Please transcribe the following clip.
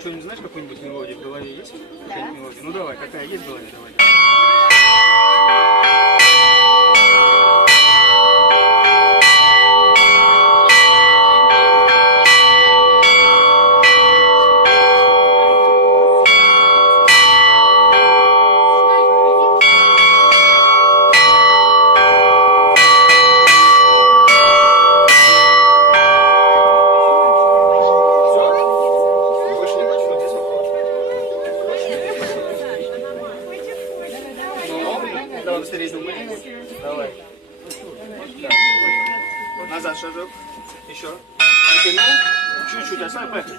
Что, не знаешь какую-нибудь мелодию в голове есть? Да. Мелодия? Ну давай, какая есть в голове, давай. Давай. Назад шажок. Еще. Чуть-чуть оставь, поехали.